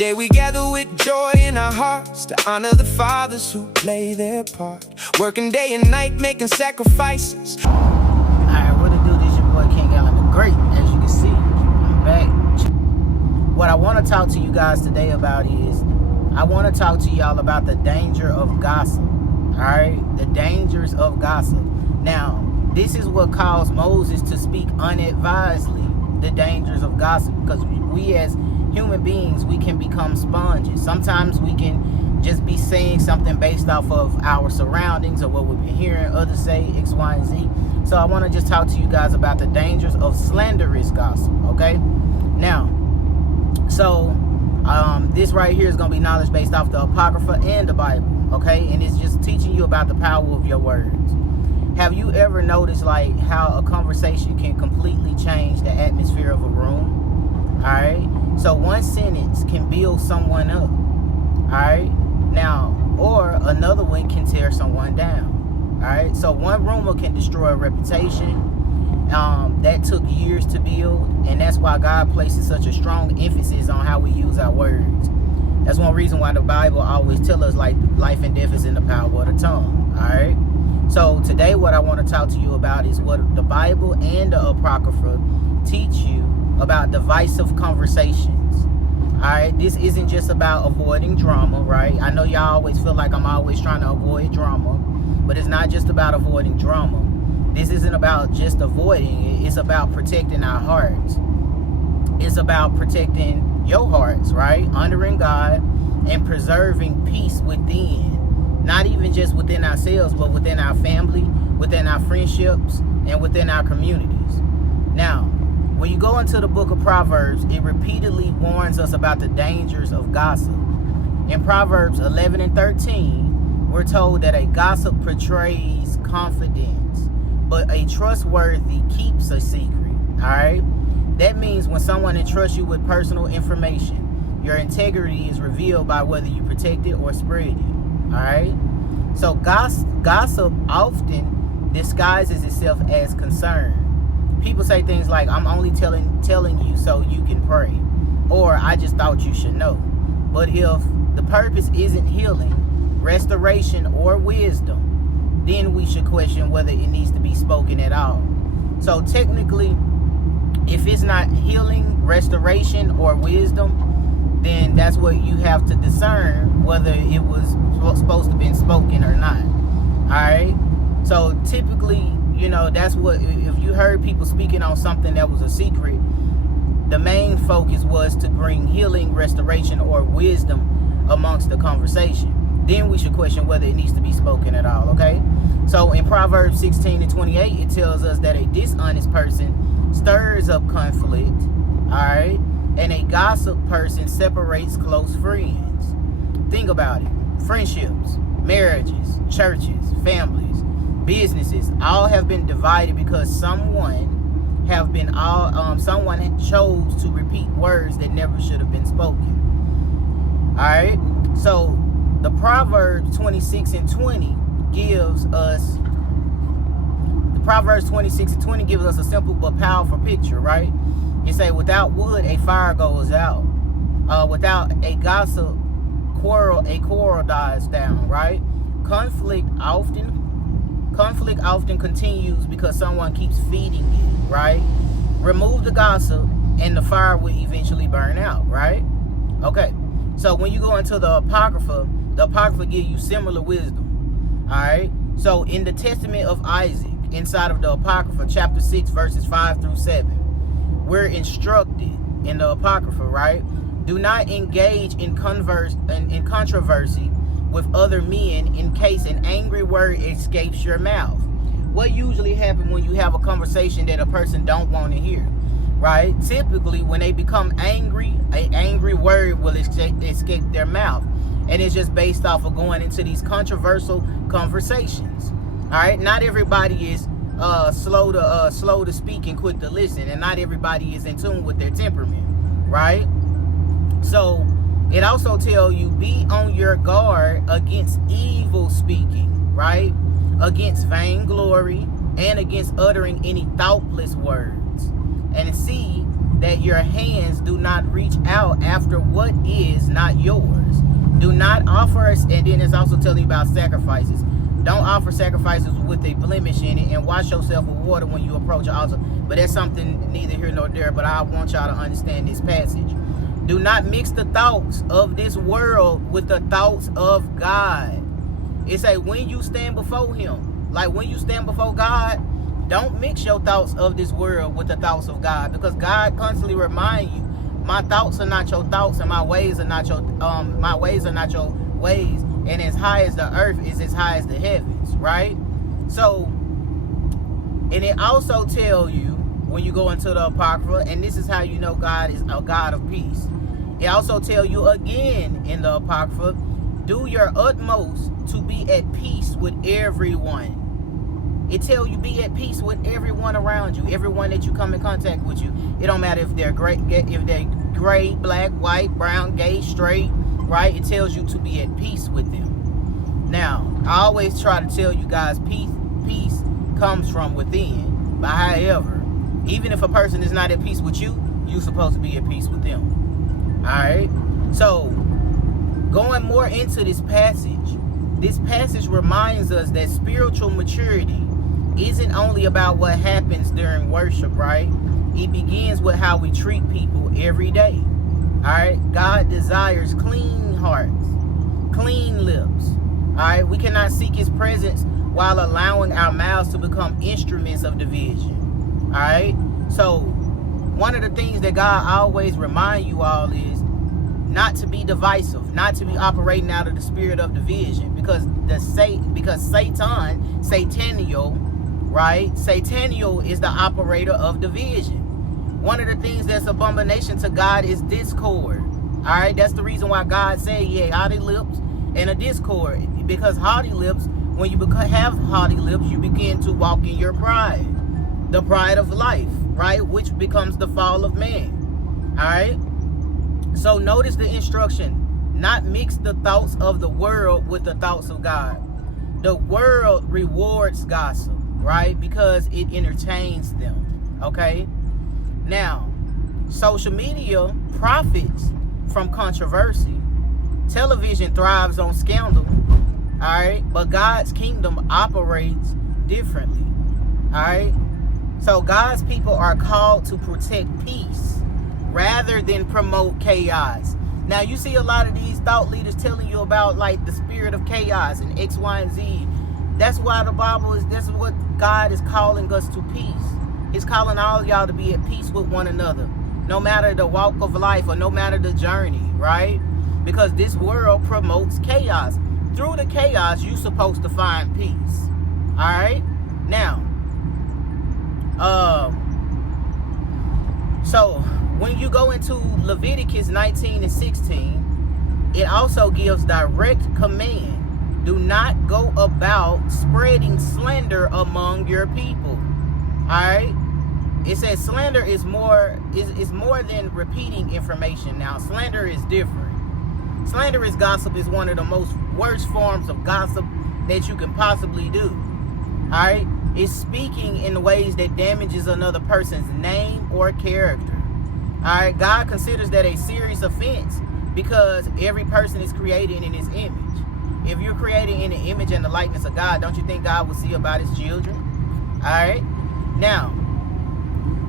Today we gather with joy in our hearts to honor the fathers who play their part, working day and night, making sacrifices. Alright, what it do? This your boy King Allen the Great. As you can see, I'm back. What I want to talk to you guys today about is, I want to talk to y'all about the danger of gossip. Alright, the dangers of gossip. Now, this is what caused Moses to speak unadvisedly, the dangers of gossip, because we as human beings, we can become sponges. Sometimes we can just be saying something based off of our surroundings or what we've been hearing others say, X, Y, and Z. So I want to just talk to you guys about the dangers of slanderous gossip, okay? Now, so this right here is going to be knowledge based off the Apocrypha and the Bible, okay? And it's just teaching you about the power of your words. Have you ever noticed like how a conversation can completely change the atmosphere of a room? All right. So one sentence can build someone up. All right. Now, or another one can tear someone down. All right. So one rumor can destroy a reputation that took years to build, and that's why God places such a strong emphasis on how we use our words. That's one reason why the Bible always tells us like life and death is in the power of the tongue. All right. So today what I want to talk to you about is what the Bible and the Apocrypha teach you about divisive conversations. Alright, this isn't just about avoiding drama, right? I know y'all always feel like I'm always trying to avoid drama, but it's not just about avoiding drama. This isn't about just avoiding it, it's about protecting our hearts. It's about protecting your hearts, right? Honoring God and preserving peace within. Not even just within ourselves, but within our family, within our friendships, and within our communities. Now, when you go into the Book of Proverbs, it repeatedly warns us about the dangers of gossip. In Proverbs 11 and 13, we're told that a gossip portrays confidence, but a trustworthy keeps a secret. All right? That means when someone entrusts you with personal information, your integrity is revealed by whether you protect it or spread it. Alright, so gossip often disguises itself as concern. People say things like, I'm only telling you so you can pray, or I just thought you should know. But if the purpose isn't healing, restoration, or wisdom, then we should question whether it needs to be spoken at all. So technically, if it's not healing, restoration, or wisdom, then that's what you have to discern whether it was supposed to be spoken or not. Alright, so typically, you know, that's what, if you heard people speaking on something that was a secret, the main focus was to bring healing, restoration, or wisdom amongst the conversation. Then we should question whether it needs to be spoken at all. Okay, so in Proverbs 16 and 28, it tells us that a dishonest person stirs up conflict. Alright, and a gossip person separates close friends. Think about it. Friendships, marriages, churches, families, businesses, all have been divided because someone chose to repeat words that never should have been spoken. Alright? So the Proverbs 26 and 20 gives us a simple but powerful picture, right? It say, without wood, a fire goes out. Without a gossip, a quarrel dies down, right? Conflict often continues because someone keeps feeding it, right? Remove the gossip and the fire will eventually burn out, right? Okay, so when you go into the Apocrypha give you similar wisdom, all right? So in the Testament of Isaac, inside of the Apocrypha, chapter 6, verses 5 through 7, we're instructed in the Apocrypha, right? Do not engage in controversy with other men in case an angry word escapes your mouth. What usually happens when you have a conversation that a person don't want to hear, right? Typically, when they become angry, an angry word will escape their mouth. And it's just based off of going into these controversial conversations. All right, not everybody is slow to speak and quick to listen, and not everybody is in tune with their temperament, right? So it also tells you, be on your guard against evil speaking, right? Against vainglory and against uttering any thoughtless words. And see, that your hands do not reach out after what is not yours. Do not offer us, and then it's also telling you about sacrifices. Don't offer sacrifices with a blemish in it, and wash yourself with water when you approach an altar. But that's something neither here nor there, but I want y'all to understand this passage. Do not mix the thoughts of this world with the thoughts of God. It say when you stand before him, like when you stand before God, don't mix your thoughts of this world with the thoughts of God, because God constantly remind you, my thoughts are not your thoughts, and my ways are not your ways, and as high as the earth is as high as the heavens, right? So, and it also tell you when you go into the Apocrypha, and this is how you know God is a God of peace. It also tell you again in the Apocrypha, do your utmost to be at peace with everyone. It tell you be at peace with everyone around you, everyone that you come in contact with you. It don't matter if they're gray, black, white, brown, gay, straight, right? It tells you to be at peace with them. Now, I always try to tell you guys, peace comes from within. But however, even if a person is not at peace with you, you're supposed to be at peace with them. All right? So, going more into this passage reminds us that spiritual maturity isn't only about what happens during worship, right? It begins with how we treat people every day. All right? God desires clean hearts, clean lips. All right? We cannot seek his presence while allowing our mouths to become instruments of division. All right? So, one of the things that God always remind you all is not to be divisive, not to be operating out of the spirit of division, because Sataniel, right? Sataniel is the operator of division. One of the things that's abomination to God is discord. All right, that's the reason why God said, yeah, haughty lips and a discord, because haughty lips, when you have haughty lips, you begin to walk in your pride, the pride of life, right? Which becomes the fall of man. All right. So notice the instruction, not mix the thoughts of the world with the thoughts of God. The world rewards gossip, right? Because it entertains them, okay? Now, social media profits from controversy. Television thrives on scandal, all right? But God's kingdom operates differently, all right? So God's people are called to protect peace rather than promote chaos. Now, you see a lot of these thought leaders telling you about like the spirit of chaos and X, Y, and Z. That's why the Bible is, this is what God is calling us to peace. He's calling all y'all to be at peace with one another, no matter the walk of life or no matter the journey, right? Because this world promotes chaos. Through the chaos, you're supposed to find peace. All right? Now, so when you go into Leviticus 19 and 16, it also gives direct command. Do not go about spreading slander among your people. Alright? It says slander is more than repeating information. Now, slander is different. Slanderous gossip is one of the most worst forms of gossip that you can possibly do. Alright? It's speaking in ways that damages another person's name or character. Alright, God considers that a serious offense because every person is created in his image. If you're created in the image and the likeness of God, don't you think God will see about his children? Alright? Now,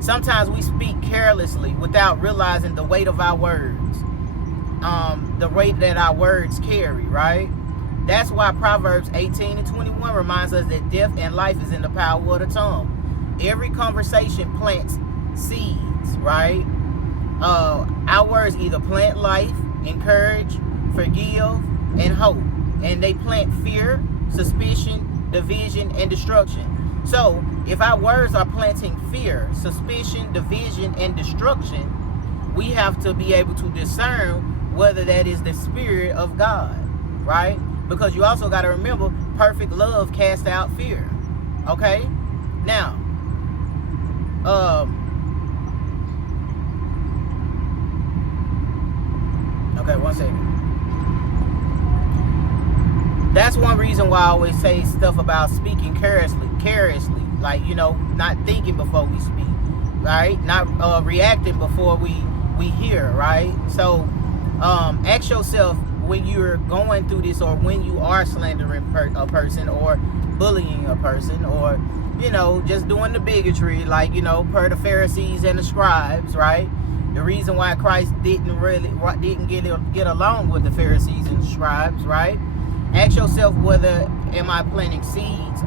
sometimes we speak carelessly without realizing the weight of our words. The weight that our words carry, right? That's why Proverbs 18 and 21 reminds us that death and life is in the power of the tongue. Every conversation plants seeds, right? Our words either plant life, encourage, forgive, and hope. And they plant fear, suspicion, division, and destruction. So, if our words are planting fear, suspicion, division, and destruction, we have to be able to discern whether that is the spirit of God, right? Because you also got to remember, perfect love casts out fear. Okay? Now, okay, one second. That's one reason why I always say stuff about speaking carelessly, like, you know, not thinking before we speak. right? Not reacting before we hear, right? So ask yourself, when you're going through this, or when you are slandering a person, or bullying a person, or just doing the bigotry, like per the Pharisees and the scribes, right? The reason why Christ didn't get along with the Pharisees and the scribes, right? Ask yourself, whether am I planting seeds,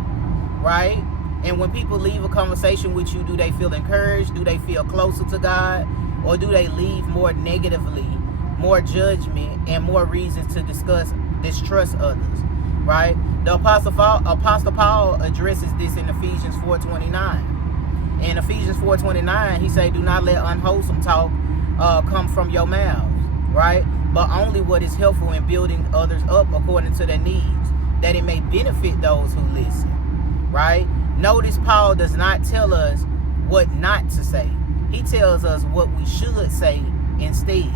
right? And when people leave a conversation with you, do they feel encouraged? Do they feel closer to God? Or do they leave more negatively, more judgment, and more reasons to distrust others, right? The Apostle Paul addresses this in Ephesians 4:29. In Ephesians 4:29, he say, do not let unwholesome talk come from your mouths, right? But only what is helpful in building others up according to their needs, that it may benefit those who listen, right? Notice Paul does not tell us what not to say. He tells us what we should say instead.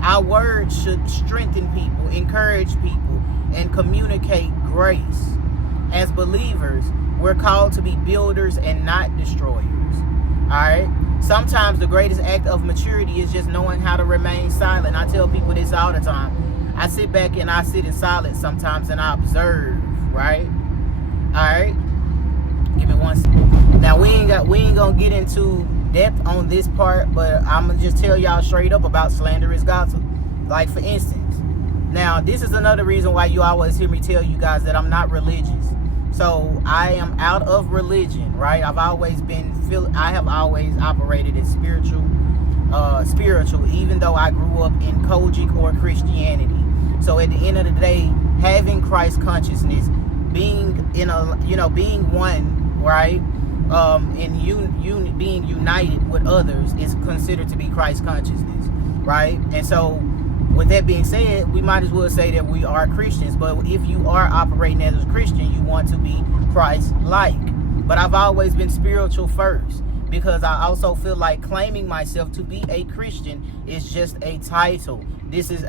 Our words should strengthen people, encourage people, and communicate grace. As believers, we're called to be builders and not destroyers. All right? Sometimes the greatest act of maturity is just knowing how to remain silent. I tell people this all the time. I sit back and I sit in silence sometimes and I observe, right? All right? Give me one second. Now, we ain't gonna get into depth on this part, but I'm gonna just tell y'all straight up about slanderous gossip. Like, for instance, now this is another reason why you always hear me tell you guys that I'm not religious. So I am out of religion, right? I have always operated as spiritual, even though I grew up in Kojic or Christianity. So at the end of the day, having Christ consciousness, being being one, right? And being united with others is considered to be Christ consciousness, right? And so, with that being said, we might as well say that we are Christians. But if you are operating as a Christian, you want to be Christ-like. But I've always been spiritual first, because I also feel like claiming myself to be a Christian is just a title.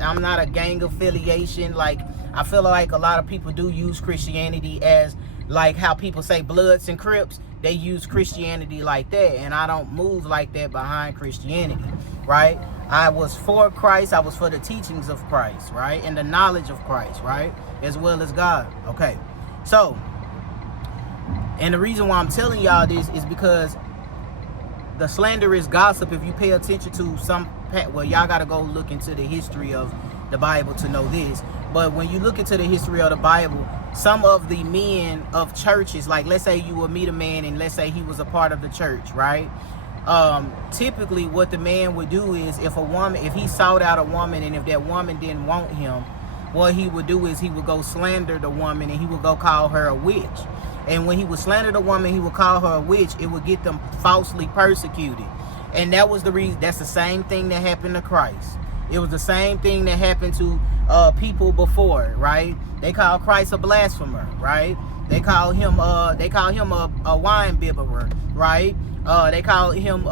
I'm not a gang affiliation. Like, I feel like a lot of people do use Christianity as, like how people say Bloods and Crips. They use Christianity like that, and I don't move like that behind Christianity, right? I was for Christ. I was for the teachings of Christ, right? And the knowledge of Christ, right? As well as God. Okay. So, and the reason why I'm telling y'all this is because the slanderous gossip, if you pay attention to y'all got to go look into the history of the Bible to know this. But when you look into the history of the Bible, some of the men of churches, like let's say you will meet a man and let's say he was a part of the church, right? Typically what the man would do is, if he sought out a woman and if that woman didn't want him, what he would do is he would go slander the woman and he would go call her a witch. And when he would slander the woman, he would call her a witch. It would get them falsely persecuted. And that was the reason. That's the same thing that happened to Christ. It was the same thing that happened to people before, right? They called Christ a blasphemer, right? They call him a wine bibberer, right? They call him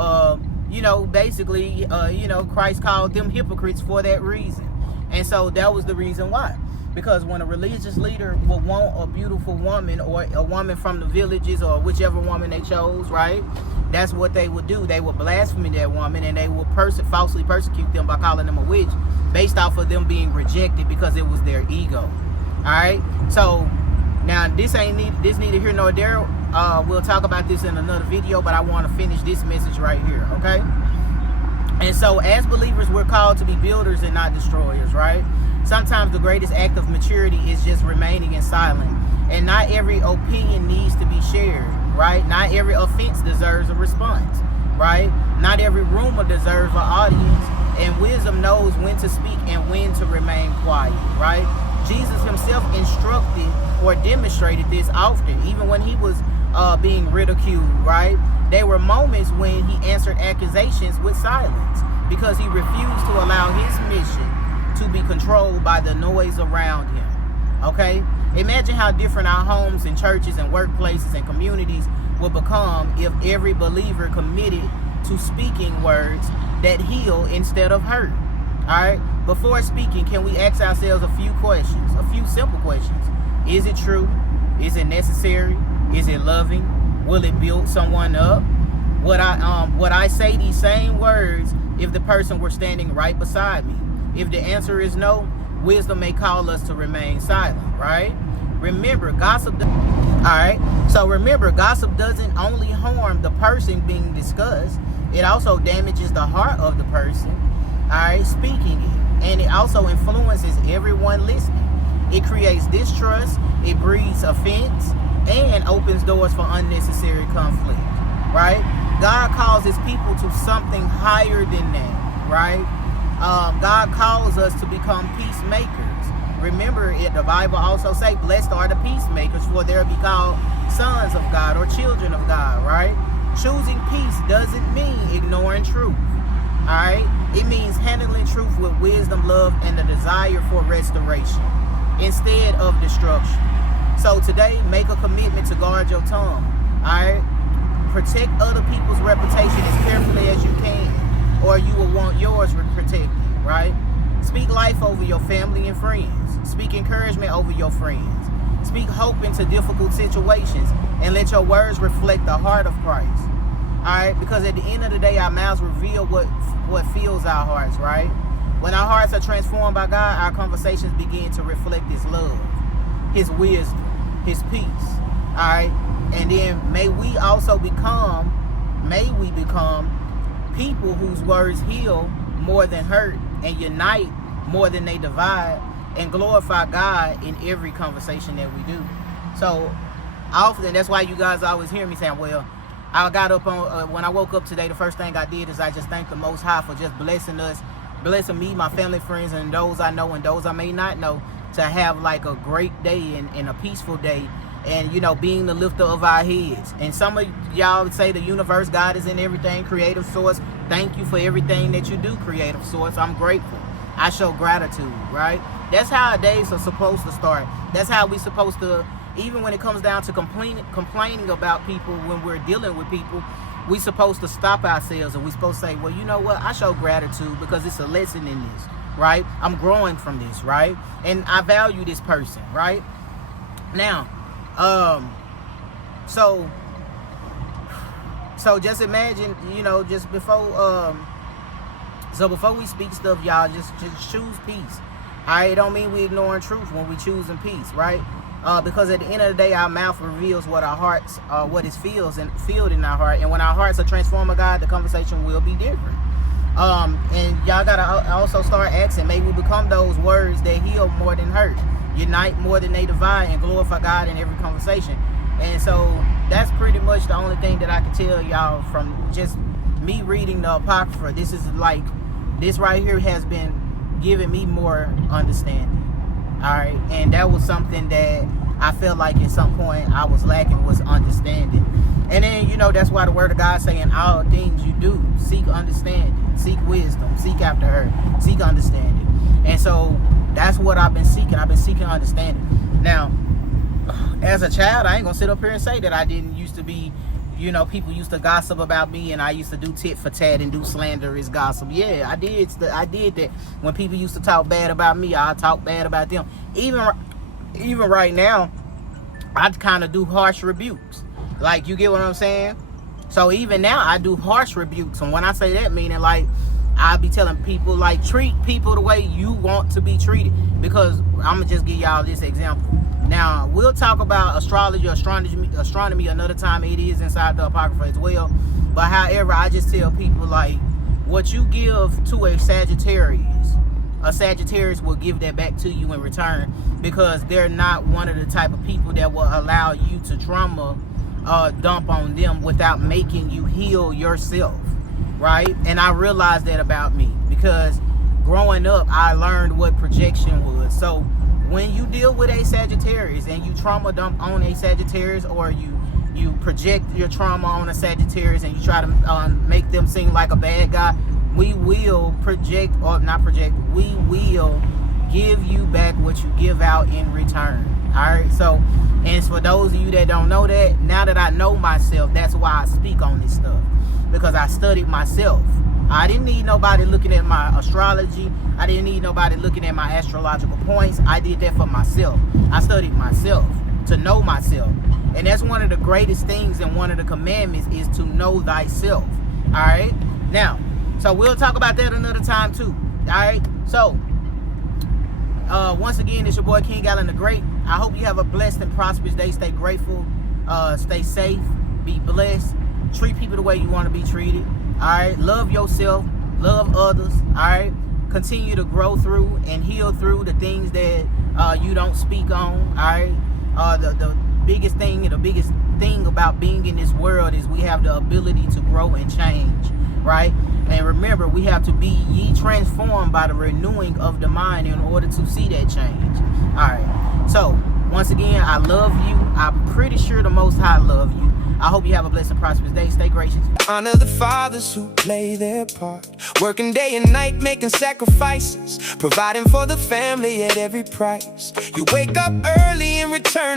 Christ called them hypocrites for that reason. And so that was the reason why. Because when a religious leader would want a beautiful woman, or a woman from the villages, or whichever woman they chose, right? That's what they would do. They would blaspheme that woman, and they would falsely persecute them by calling them a witch, based off of them being rejected because it was their ego. All right. So now this neither here nor there. We'll talk about this in another video, but I want to finish this message right here. Okay. And so, as believers, we're called to be builders and not destroyers, right? Sometimes the greatest act of maturity is just remaining in silence. And not every opinion needs to be shared, right? Not every offense deserves a response, right? Not every rumor deserves an audience. And wisdom knows when to speak and when to remain quiet, right? Jesus himself instructed or demonstrated this often, even when he was being ridiculed, right? There were moments when he answered accusations with silence because he refused to allow his mission to be controlled by the noise around him. Okay? Imagine how different our homes and churches and workplaces and communities would become if every believer committed to speaking words that heal instead of hurt. Alright? Before speaking, can we ask ourselves a few questions? A few simple questions. Is it true? Is it necessary? Is it loving? Will it build someone up? Would I say these same words if the person were standing right beside me? If the answer is no, wisdom may call us to remain silent, right? Remember, gossip doesn't only harm the person being discussed, it also damages the heart of the person, all right, speaking it. And it also influences everyone listening. It creates distrust, it breeds offense, and opens doors for unnecessary conflict, right? God calls his people to something higher than that, right? God calls us to become peacemakers. Remember, the Bible also say, blessed are the peacemakers, for they'll be called sons of God or children of God, right? Choosing peace doesn't mean ignoring truth, all right? It means handling truth with wisdom, love, and the desire for restoration instead of destruction. So today, make a commitment to guard your tongue, all right? Protect other people's reputation as carefully as you can, or you will want yours protected, right? Speak life over your family and friends. Speak encouragement over your friends. Speak hope into difficult situations, and let your words reflect the heart of Christ. All right, because at the end of the day, our mouths reveal what fills our hearts, right? When our hearts are transformed by God, our conversations begin to reflect his love, his wisdom, his peace. All right, and then may we become people whose words heal more than hurt, and unite more than they divide, and glorify God in every conversation that we do. So often, that's why you guys always hear me saying, well, I got up on when I woke up today, the first thing I did is I just thanked the Most High for just blessing me, my family, friends, and those I know and those I may not know, to have like a great day and a peaceful day, and being the lifter of our heads. And some of y'all say the universe, God is in everything, creative source. Thank you for everything that you do, creative source. I'm grateful. I show gratitude, right? That's how our days are supposed to start. That's how we supposed to, even when it comes down to complaining about people, when we're dealing with people, we supposed to stop ourselves, and we supposed to say, well, you know what? I show gratitude because it's a lesson in this, right? I'm growing from this, right? And I value this person, right? Now, so just imagine, just before we speak stuff, y'all, just choose peace. I don't mean we ignoring truth when we choosing peace, right? Because at the end of the day, our mouth reveals what our hearts, what is filled in our heart. And when our hearts are transformed by God, the conversation will be different. And y'all gotta also start asking, may we become those words that heal more than hurt, unite more than they divide, and glorify God in every conversation. And so that's pretty much the only thing that I can tell y'all from just me reading the Apocrypha. This right here has been giving me more understanding. All right, and that was something that I felt like at some point I was lacking, was understanding. And then that's why the word of God saying, all things you do, seek understanding, seek wisdom, seek after her, seek understanding. And so that's what I've been seeking. I've been seeking understanding. Now, as a child, I ain't gonna sit up here and say that I didn't used to be, people used to gossip about me, and I used to do tit for tat and do slanderous gossip. Yeah, I did that. When people used to talk bad about me, I talk bad about them. Even right now, I kind of do harsh rebukes. Like, you get what I'm saying? So even now, I do harsh rebukes. And when I say that, meaning like, I be telling people, like, treat people the way you want to be treated. Because I'm going to just give y'all this example. Now, we'll talk about astrology, astronomy another time. It is inside the Apocrypha as well. But however, I just tell people, like, what you give to a Sagittarius will give that back to you in return, because they're not one of the type of people that will allow you to trauma dump on them without making you heal yourself, right? And I realized that about me, because growing up, I learned what projection was. So when you deal with a Sagittarius and you trauma dump on a Sagittarius, or you project your trauma on a Sagittarius and you try to make them seem like a bad guy, we will we will give you back what you give out in return. All right, so, and for those of you that don't know that, now that I know myself, that's why I speak on this stuff, because I studied myself. I didn't need nobody looking at my astrology. I didn't need nobody looking at my astrological points. I did that for myself. I studied myself to know myself. And that's one of the greatest things, and one of the commandments is to know thyself. All right. Now, so we'll talk about that another time too. All right. So, once again, it's your boy King Allen the Great. I hope you have a blessed and prosperous day. Stay grateful. Stay safe. Be blessed. Treat people the way you want to be treated. All right. Love yourself. Love others. All right. Continue to grow through and heal through the things that you don't speak on. All right. The biggest thing about being in this world is we have the ability to grow and change, right? And remember, we have to be ye transformed by the renewing of the mind in order to see that change. All right. So once again, I love you. I'm pretty sure the Most High love you. I hope you have a blessed and prosperous day. Stay gracious. Honor the fathers who play their part, working day and night, making sacrifices, providing for the family at every price. You wake up early and return